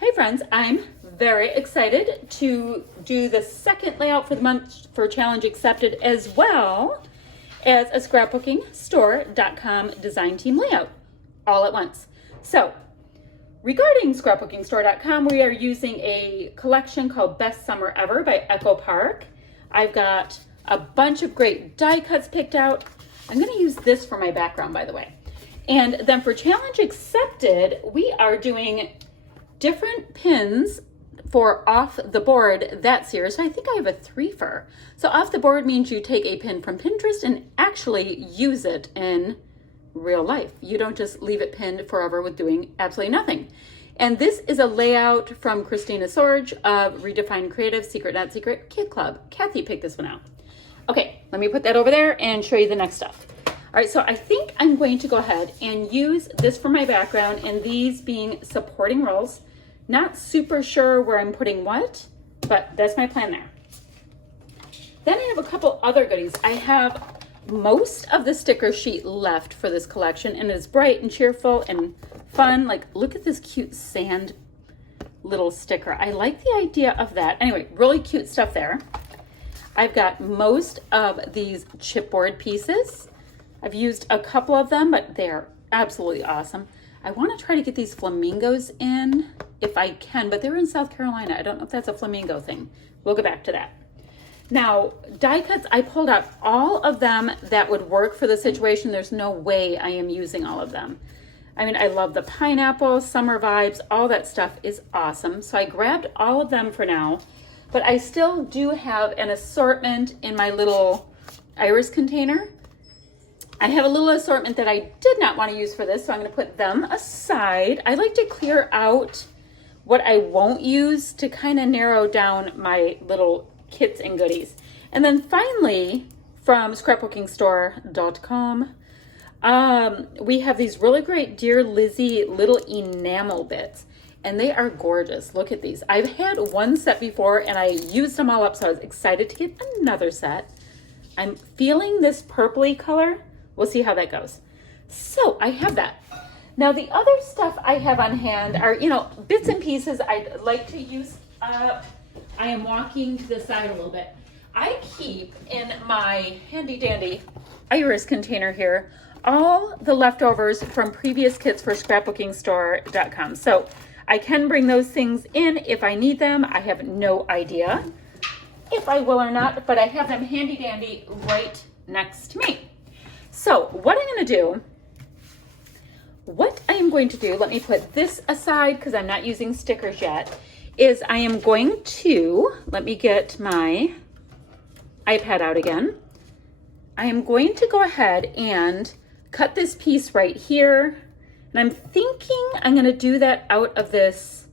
Hey friends, I'm very excited to do the second layout for the month for Challenge Accepted, as well as a scrapbookingstore.com design team layout all at once. So regarding scrapbookingstore.com, we are using a collection called Best Summer Ever by Echo Park. I've got a bunch of great die cuts picked out. I'm going to use this for my background, by the way. And then for Challenge Accepted, we are doing different pins for Off the Board that series. So I think I have a threefer. So Off the Board means you take a pin from Pinterest and actually use it in real life. You don't just leave it pinned forever with doing absolutely nothing. And this is a layout from Christina Sorge of Redefined Creative Secret Not Secret Kid Club. Kathy picked this one out. Okay, let me put that over there and show you the next stuff. All right, so I think I'm going to go ahead and use this for my background, and these being supporting roles. Not super sure where I'm putting what, but that's my plan there. Then I have a couple other goodies. I have most of the sticker sheet left for this collection, and it's bright and cheerful and fun. Like, look at this cute sand little sticker. I like the idea of that. Anyway, really cute stuff there. I've got most of these chipboard pieces. I've used a couple of them, but they are absolutely awesome. I want to try to get these flamingos in if I can, but they're in South Carolina. I don't know if that's a flamingo thing. We'll go back to that. Now, die cuts, I pulled out all of them that would work for the situation. There's no way I am using all of them. I mean, I love the pineapple, summer vibes, all that stuff is awesome. So I grabbed all of them for now, but I still do have an assortment in my little iris container. I have a little assortment that I did not want to use for this, so I'm going to put them aside. I like to clear out what I won't use to kind of narrow down my little kits and goodies. And then finally, from scrapbookingstore.com, we have these really great Dear Lizzie little enamel bits, and they are gorgeous. Look at these. I've had one set before, and I used them all up, so I was excited to get another set. I'm feeling this purpley color. We'll see how that goes. So I have that. Now the other stuff I have on hand are, bits and pieces I'd like to use up. I am walking to the side a little bit. I keep in my handy dandy iris container here all the leftovers from previous kits for scrapbookingstore.com. So I can bring those things in if I need them. I have no idea if I will or not, but I have them handy dandy right next to me. So what I am going to do, let me put this aside because I'm not using stickers yet, is I am going to, let me get my iPad out again. I am going to go ahead and cut this piece right here. And I'm thinking I'm going to do that out of this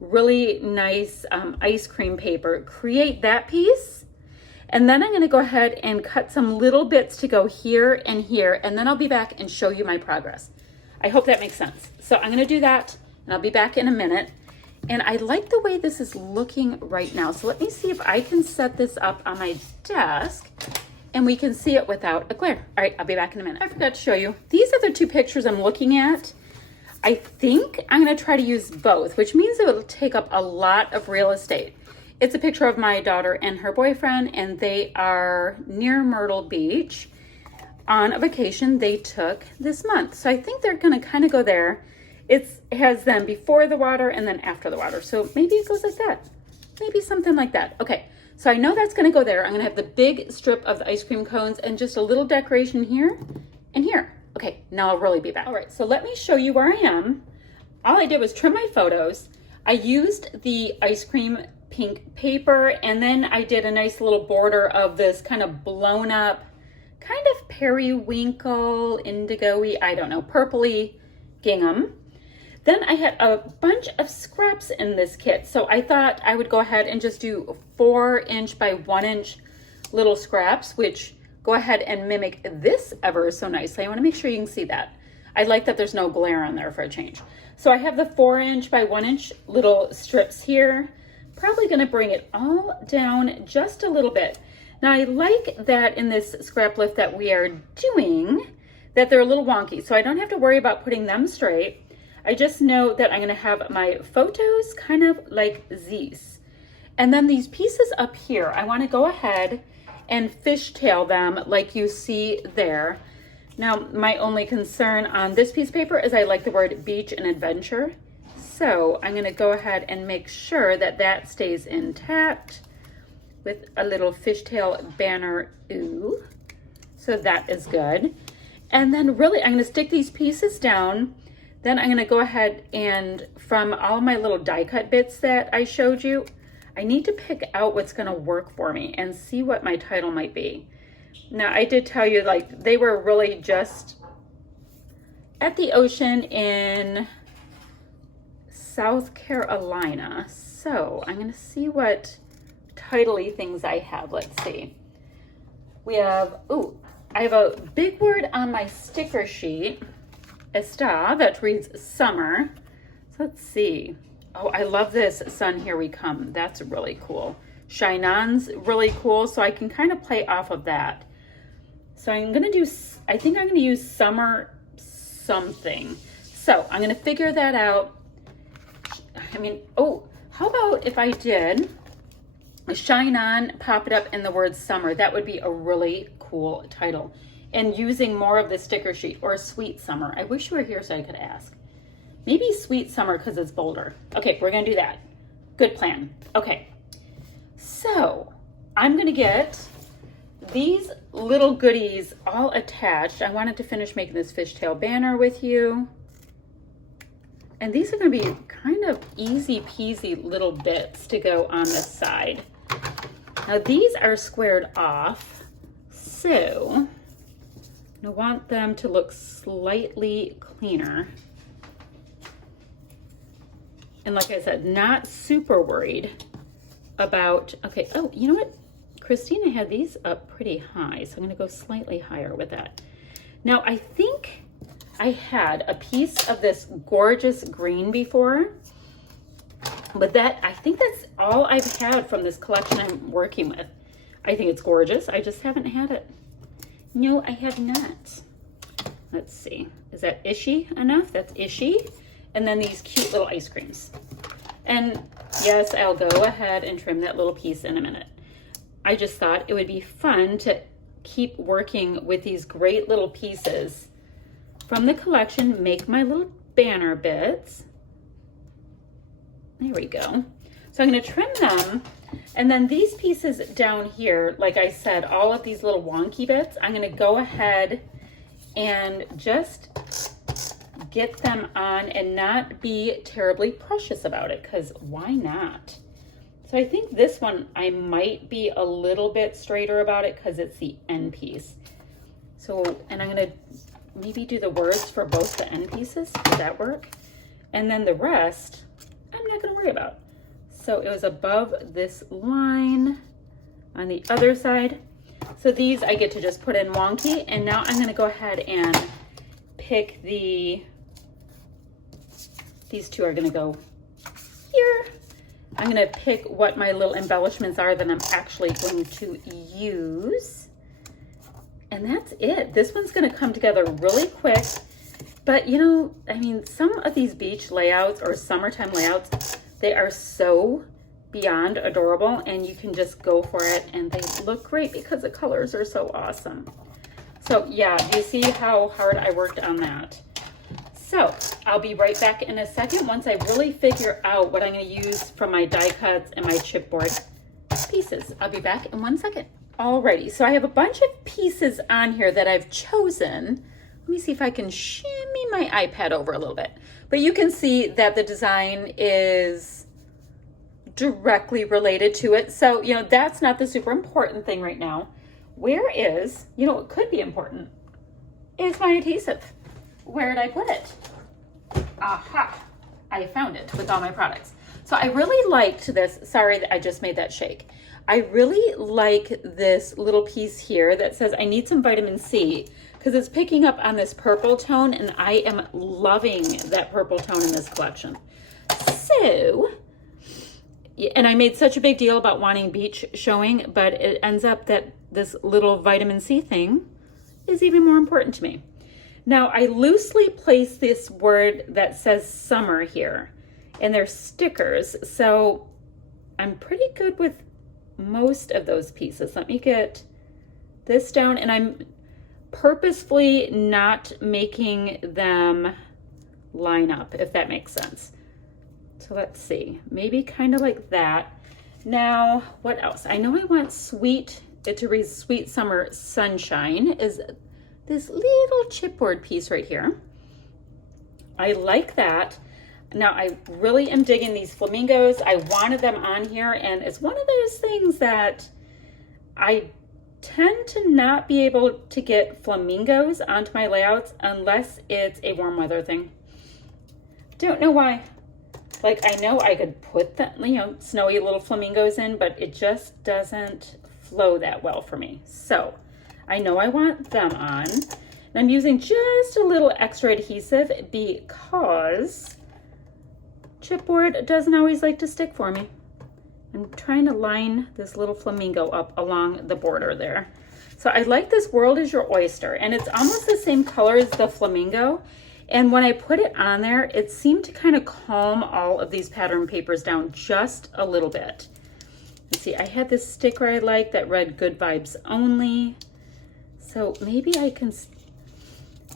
really nice ice cream paper, create that piece. And then I'm going to go ahead and cut some little bits to go here and here, and then I'll be back and show you my progress. I hope that makes sense. So I'm going to do that, and I'll be back in a minute. And I like the way this is looking right now. So let me see if I can set this up on my desk, and we can see it without a glare. All right, I'll be back in a minute. I forgot to show you. These are the two pictures I'm looking at. I think I'm going to try to use both, which means it will take up a lot of real estate. It's a picture of my daughter and her boyfriend, and they are near Myrtle Beach on a vacation they took this month. So I think they're going to kind of go there. It has them before the water and then after the water. So maybe it goes like that. Maybe something like that. Okay, so I know that's going to go there. I'm going to have the big strip of the ice cream cones and just a little decoration here and here. Okay, now I'll really be back. All right, so let me show you where I am. All I did was trim my photos. I used the ice cream pink paper, and then I did a nice little border of this kind of blown up, kind of periwinkle, indigo-y, I don't know, purpley gingham. Then I had a bunch of scraps in this kit, so I thought I would go ahead and just do 4" by 1" little scraps, which go ahead and mimic this ever so nicely. I want to make sure you can see that. I like that there's no glare on there for a change. So I have the 4" by 1" little strips here. Probably going to bring it all down just a little bit. Now I like that in this scrap lift that we are doing, that they're a little wonky, so I don't have to worry about putting them straight. I just know that I'm gonna have my photos kind of like these. And then these pieces up here, I wanna go ahead and fishtail them like you see there. Now, my only concern on this piece of paper is I like the word beach and adventure. So I'm gonna go ahead and make sure that that stays intact with a little fishtail banner, ooh. So that is good. And then really, I'm gonna stick these pieces down. Then I'm gonna go ahead and from all my little die cut bits that I showed you, I need to pick out what's gonna work for me and see what my title might be. Now, I did tell you, like, they were really just at the ocean in South Carolina. So I'm gonna see what title-y things I have. Let's see. We have, ooh, I have a big word on my sticker sheet, está, that reads summer. So let's see. Oh, I love this, Sun Here We Come. That's really cool. Shine On's really cool, so I can kind of play off of that. So I'm gonna do, I think I'm gonna use summer something. So I'm gonna figure that out. I mean, oh, how about if I did Shine On, pop it up in the word summer? That would be a really cool title. And using more of the sticker sheet, or Sweet Summer. I wish you were here so I could ask. Maybe Sweet Summer because it's bolder. Okay, we're gonna do that. Good plan. Okay, so I'm gonna get these little goodies all attached. I wanted to finish making this fishtail banner with you. And these are gonna be kind of easy peasy little bits to go on the side. Now these are squared off, so I want them to look slightly cleaner. And like I said, not super worried about, okay, oh, you know what? Christina had these up pretty high, so I'm gonna go slightly higher with that. Now, I think I had a piece of this gorgeous green before, but that, I think that's all I've had from this collection I'm working with. I think it's gorgeous. I just haven't had it. No, I have not. Let's see. Is that ishy enough? That's ishy. And then these cute little ice creams. And yes, I'll go ahead and trim that little piece in a minute. I just thought it would be fun to keep working with these great little pieces from the collection, make my little banner bits. There we go. So I'm gonna trim them. And then these pieces down here, like I said, all of these little wonky bits, I'm gonna go ahead and just get them on and not be terribly precious about it, because why not? So I think this one, I might be a little bit straighter about it because it's the end piece. So, and I'm gonna maybe do the words for both the end pieces. Does that work? And then the rest, I'm not gonna worry about. So it was above this line on the other side. So these I get to just put in wonky, and now I'm gonna go ahead and pick these two are gonna go here. I'm gonna pick what my little embellishments are that I'm actually going to use. And that's it. This one's gonna come together really quick. But you know, I mean, some of these beach layouts or summertime layouts, they are so beyond adorable, and you can just go for it, and they look great because the colors are so awesome. So yeah, do you see how hard I worked on that? So I'll be right back in a second once I really figure out what I'm going to use from my die cuts and my chipboard pieces. I'll be back in 1 second. Alrighty, so I have a bunch of pieces on here that I've chosen. Let me see if I can shimmy my iPad over a little bit. But you can see that the design is directly related to it. So, you know, that's not the super important thing right now. Where is, you know, what could be important is my adhesive. Where did I put it? Aha, I found it with all my products. So I really liked this. Sorry that I just made that shake. I really like this little piece here that says I need some vitamin C, because it's picking up on this purple tone, and I am loving that purple tone in this collection. So, and I made such a big deal about wanting beach showing, but it ends up that this little vitamin C thing is even more important to me. Now I loosely placed this word that says summer here, and they're stickers, so I'm pretty good with most of those pieces. Let me get this down, and I'm purposefully not making them line up, if that makes sense. So let's see, maybe kind of like that. Now, what else? I know I want it to read Sweet Summer Sunshine is this little chipboard piece right here. I like that. Now, I really am digging these flamingos. I wanted them on here, and it's one of those things that I tend to not be able to get flamingos onto my layouts unless it's a warm weather thing. Don't know why. Like, I know I could put the, snowy little flamingos in, but it just doesn't flow that well for me. So I know I want them on. And I'm using just a little extra adhesive because chipboard doesn't always like to stick for me. I'm trying to line this little flamingo up along the border there. So I like this World is Your Oyster, and it's almost the same color as the flamingo. And when I put it on there, it seemed to kind of calm all of these pattern papers down just a little bit. Let's see, I had this sticker I liked that read Good Vibes Only. So maybe I can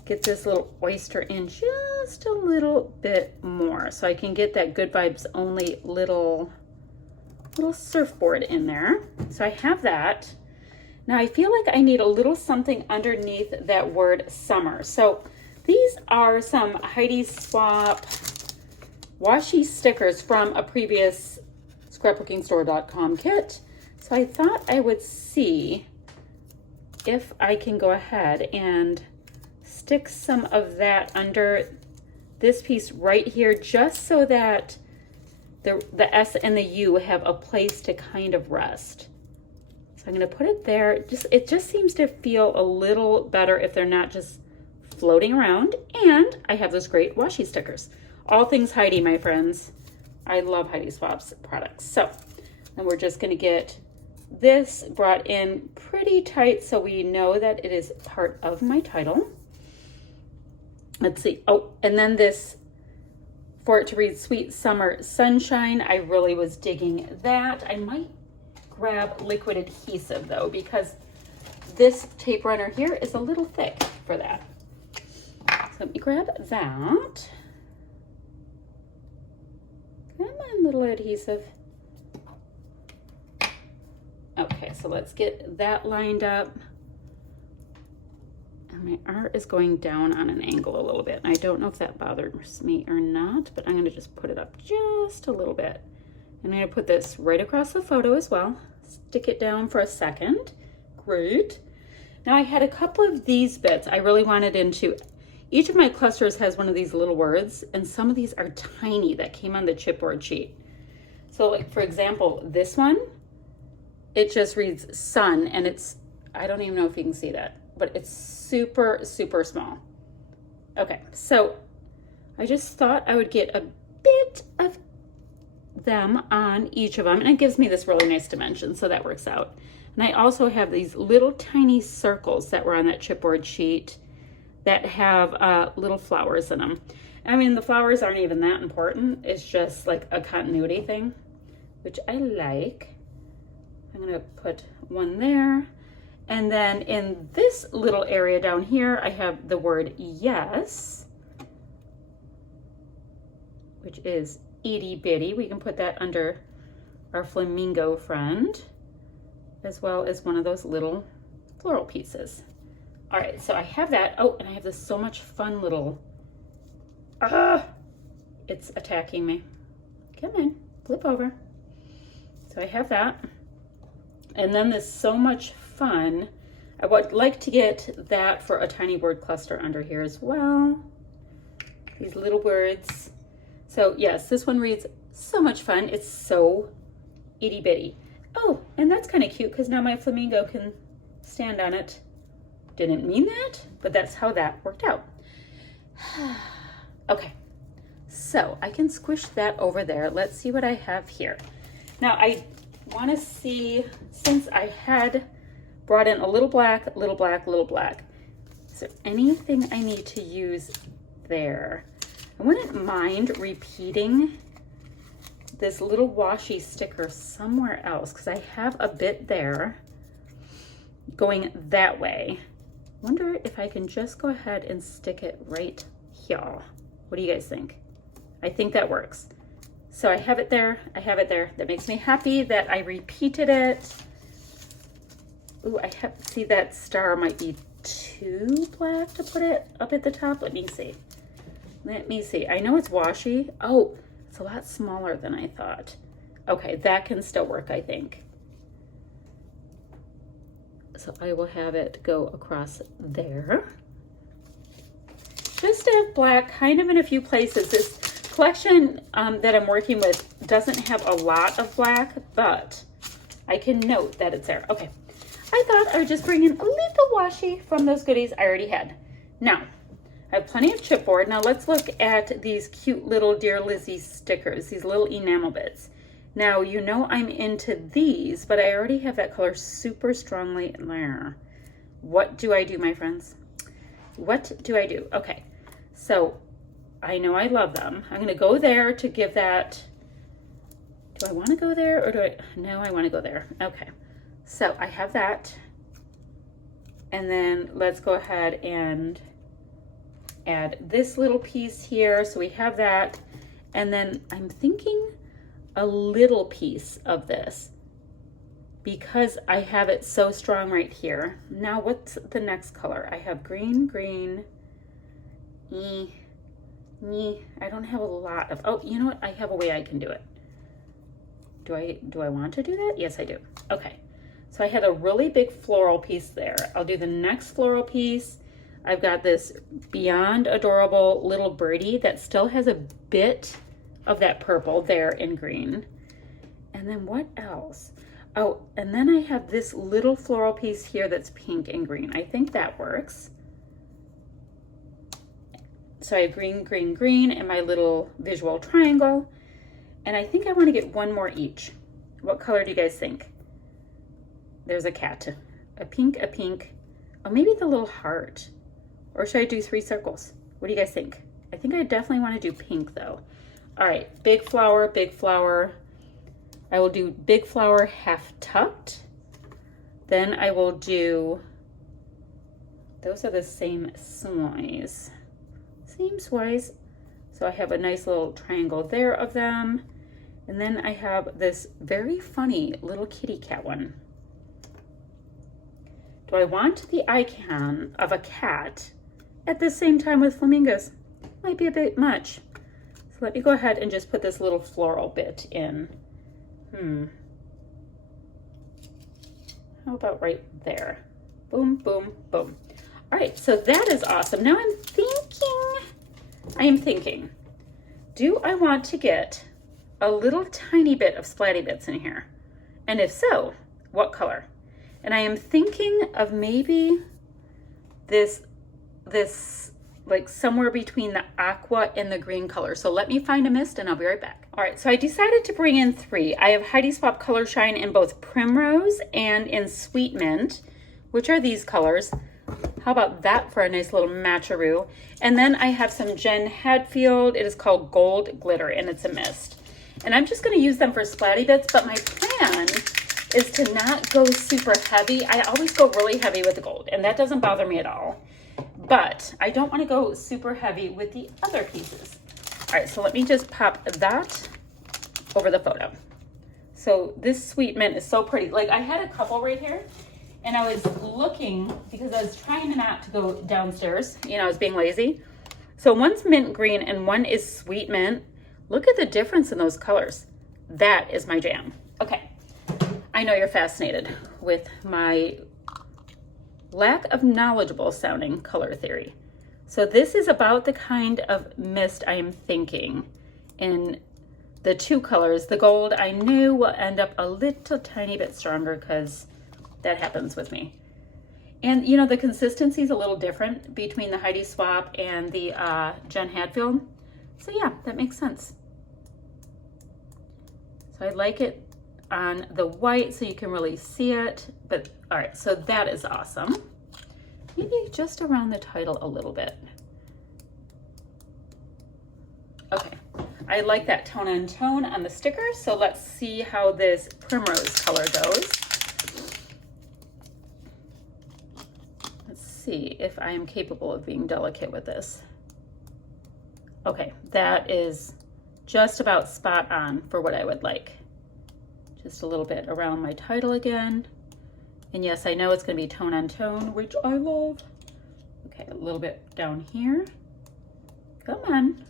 get this little oyster in just a little bit more so I can get that Good Vibes Only little surfboard in there. So I have that. Now I feel like I need a little something underneath that word summer. So these are some Heidi Swap washi stickers from a previous scrapbookingstore.com kit. So I thought I would see if I can go ahead and stick some of that under this piece right here, just so that the S and the U have a place to kind of rest. So I'm going to put it there. It just seems to feel a little better if they're not just floating around. And I have those great washi stickers. All things Heidi, my friends. I love Heidi Swap's products. So then we're just going to get this brought in pretty tight so we know that it is part of my title. Let's see. Oh, and then this, for it to read Sweet Summer Sunshine, I really was digging that. I might grab liquid adhesive though, because this tape runner here is a little thick for that. So let me grab that. Come on, little adhesive. Okay, so let's get that lined up. And my art is going down on an angle a little bit. And I don't know if that bothers me or not, but I'm gonna just put it up just a little bit. And I'm gonna put this right across the photo as well. Stick it down for a second. Great. Now I had a couple of these bits I really wanted into. Each of my clusters has one of these little words, and some of these are tiny that came on the chipboard sheet. So like, for example, this one, it just reads sun, and it's, I don't even know if you can see that, but it's super, super small. Okay, so I just thought I would get a bit of them on each of them, and it gives me this really nice dimension, so that works out. And I also have these little tiny circles that were on that chipboard sheet that have little flowers in them. I mean, the flowers aren't even that important. It's just like a continuity thing, which I like. I'm gonna put one there. And then in this little area down here, I have the word yes, which is itty bitty. We can put that under our flamingo friend, as well as one of those little floral pieces. All right, so I have that. Oh, and I have this so much fun little, it's attacking me. Come on, flip over. So I have that. And then this so much fun, I would like to get that for a tiny word cluster under here as well. These little words. So yes, this one reads so much fun. It's so itty bitty. Oh, and that's kind of cute because now my flamingo can stand on it. Didn't mean that, but that's how that worked out. Okay, so I can squish that over there. Let's see what I have here. Now I want to see, since I had brought in a little black, little black, little black, Is there anything I need to use there? I wouldn't mind repeating this little washi sticker somewhere else because I have a bit there going that way. Wonder if I can just go ahead and stick it right here. What do you guys think? I think that works. So I have it there, I have it there. That makes me happy that I repeated it. Ooh, I have, see that star might be too black to put it up at the top. Let me see. Let me see. I know it's washi. Oh, it's a lot smaller than I thought. Okay, that can still work, I think. So I will have it go across there. Just to have black kind of in a few places. This collection that I'm working with doesn't have a lot of black, but I can note that it's there. Okay, I thought I would just bring in a little washi from those goodies I already had. Now, I have plenty of chipboard. Now let's look at these cute little Dear Lizzie stickers, these little enamel bits. Now, you know I'm into these, but I already have that color super strongly there. What do I do, my friends? What do I do? Okay, so I know I love them. I'm gonna go there to give that, do I wanna go there or do I, no, I wanna go there. Okay, so I have that. And then let's go ahead and add this little piece here. So we have that. And then I'm thinking a little piece of this because I have it so strong right here. Now what's the next color? I have green, green, I don't have a lot of, oh, you know what? I have a way I can do it. Do I want to do that? Yes, I do. Okay. So I had a really big floral piece there. I'll do the next floral piece. I've got this beyond adorable little birdie that still has a bit of that purple there in green. And then what else? Oh, and then I have this little floral piece here that's pink and green. I think that works. So I have green, green, green, and my little visual triangle. And I think I want to get one more each. What color do you guys think? There's a cat. A pink, oh, maybe the little heart. Or should I do 3 circles? What do you guys think? I think I definitely want to do pink though. All right, big flower, big flower. I will do big flower half tucked. Then I will do, those are the same size. Same size. So I have a nice little triangle there of them. And then I have this very funny little kitty cat one. Do I want the icon of a cat at the same time with flamingos? Might be a bit much. So let me go ahead and just put this little floral bit in. How about right there? Boom, boom, boom. All right, so that is awesome. Now I am thinking, do I want to get a little tiny bit of splatty bits in here? And if so, what color? And I am thinking of maybe this like somewhere between the aqua and the green color. So let me find a mist and I'll be right back. All right, so I decided to bring in 3. I have Heidi Swap Color Shine in both Primrose and in Sweet Mint, which are these colors. How about that for a nice little matcheroo? And then I have some Jen Hadfield. It is called Gold Glitter and it's a mist. And I'm just gonna use them for splatty bits, but my plan is to not go super heavy. I always go really heavy with the gold and that doesn't bother me at all. But I don't want to go super heavy with the other pieces. All right, so let me just pop that over the photo. So this Sweet Mint is so pretty. Like I had a couple right here and I was looking because I was trying not to go downstairs. You know, I was being lazy. So one's mint green and one is Sweet Mint. Look at the difference in those colors. That is my jam. Okay, I know you're fascinated with my lack of knowledgeable sounding color theory. So this is about the kind of mist I am thinking in the 2 colors. The gold I knew will end up a little tiny bit stronger because that happens with me. And you know, the consistency is a little different between the Heidi Swap and the Jen Hadfield. So yeah, that makes sense. So I like it on the white so you can really see it. But all right, so that is awesome. maybe just around the title a little bit. Okay, I like that tone on tone on the sticker, so let's see how this primrose color goes. Let's see if I am capable of being delicate with this. Okay, that is just about spot on for what I would like. Just a little bit around my title again. And yes, I know it's going to be tone on tone, which I love. Okay, a little bit down here. Come on.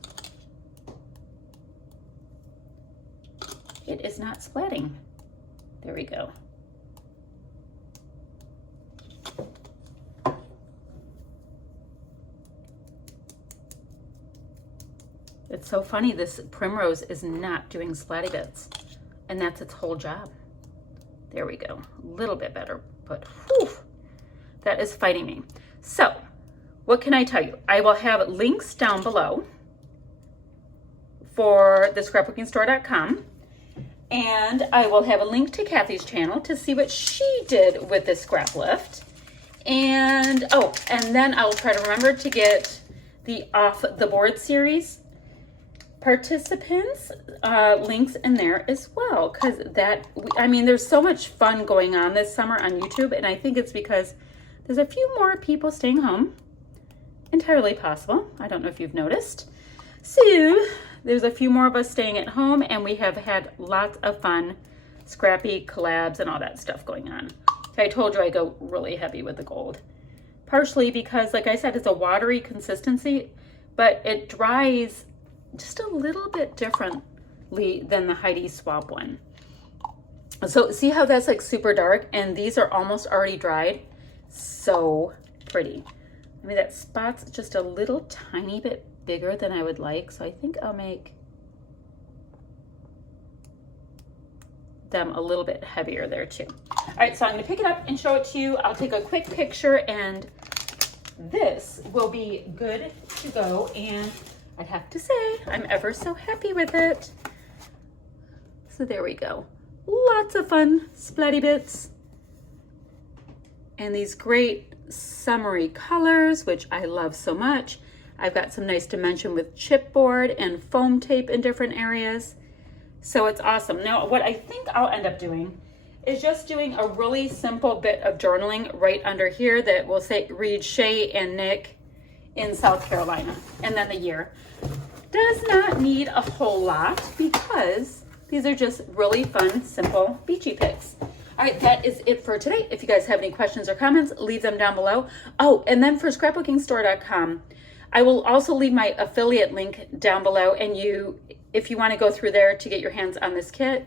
It is not splatting. There we go. It's so funny, this primrose is not doing splatty bits, and that's its whole job. There we go, a little bit better, but whew, that is fighting me. So, what can I tell you? I will have links down below for the scrapbookingstore.com, and I will have a link to Kathy's channel to see what she did with this scrap lift. And, oh, and then I'll try to remember to get the Off the Board series participants links in there as well, because that, I mean, there's so much fun going on this summer on YouTube, and I think it's because there's a few more people staying home. Entirely possible. I don't know if you've noticed. So there's a few more of us staying at home, and we have had lots of fun scrappy collabs and all that stuff going on. I told you I go really heavy with the gold, partially because, like I said, it's a watery consistency, but it dries just a little bit differently than the Heidi Swapp one. So see how that's like super dark, and these are almost already dried. So pretty. I mean, that spot's just a little tiny bit bigger than I would like, so I think I'll make them a little bit heavier there too. All right, so I'm gonna pick it up and show it to you. I'll take a quick picture, and this will be good to go, and I have to say, I'm ever so happy with it. So there we go. Lots of fun splatty bits. And these great summery colors, which I love so much. I've got some nice dimension with chipboard and foam tape in different areas. So it's awesome. Now, what I think I'll end up doing is just doing a really simple bit of journaling right under here that will say, read Shay and Nick in South Carolina, and then the year. Does not need a whole lot because these are just really fun, simple beachy pics. All right, that is it for today. If you guys have any questions or comments, leave them down below. Oh, and then for scrapbookingstore.com, I will also leave my affiliate link down below, and if you want to go through there to get your hands on this kit,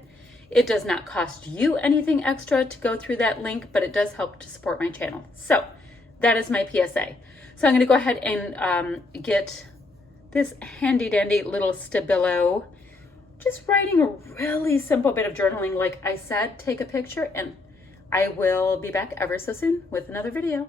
it does not cost you anything extra to go through that link, but it does help to support my channel. So that is my PSA. So I'm going to go ahead and get this handy dandy little Stabilo, just writing a really simple bit of journaling. Like I said, take a picture, and I will be back ever so soon with another video.